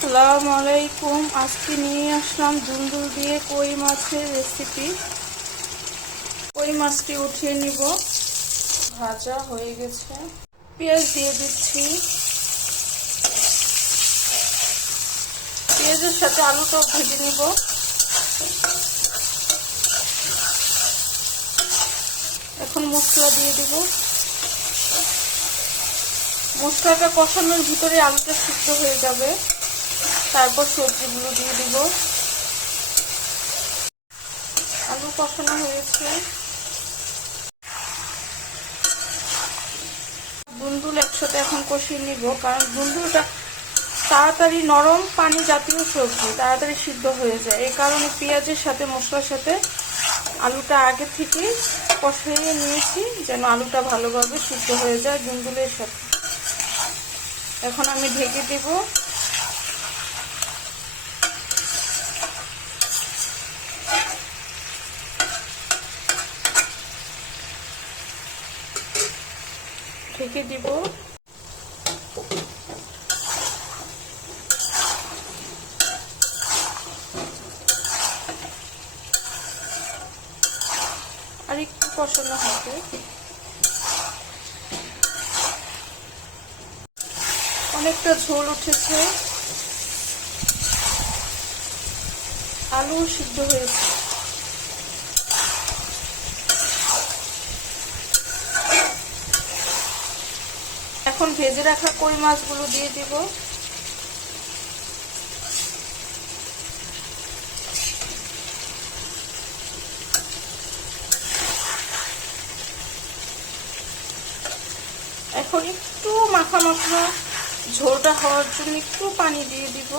আসসালামু আলাইকুম। আজকে নিয়ে আসলাম দুন্দুল দিয়ে কই মাছের রেসিপি কই মাছটি উঠিয়ে নিব। ভাজা হয়ে গেছে। পেঁয়াজ দিয়ে দিচ্ছি। পেঁয়াজের সাথে আলুটাও ভেজে নিব। এখন মশলা দিয়ে দিব। মশলাটা কষানোর ভিতরে আলুটা সিদ্ধ হয়ে যাবে। তারপর সবজিগুলো দিয়ে দিব। আলু কষানো হয়েছে। দুন্দুল একসাথে এখন কষিয়ে নিব, কারণ দুন্দুলটা তাড়াতাড়ি নরম পানি জাতীয় সবজি, তাড়াতাড়ি সিদ্ধ হয়ে যায়। এই কারণে পেঁয়াজের সাথে, মশলার সাথে আলুটা আগে থেকে কষিয়ে নিয়েছি, যেন আলুটা ভালোভাবে সিদ্ধ হয়ে যায় দুন্দুলের সাথে। এখন আমি ঢেকে দেব। ঢেকে দিব। আর একটু কষানো হবে। অনেকটা ঝোল উঠেছে। আলু সিদ্ধ হয়েছে। এখন ভেজে রাখা কই মাছগুলো দিয়ে দিব? এখন একটু মাখা মাখা ঝোলটা হওয়ার জন্য একটু পানি দিয়ে দিব।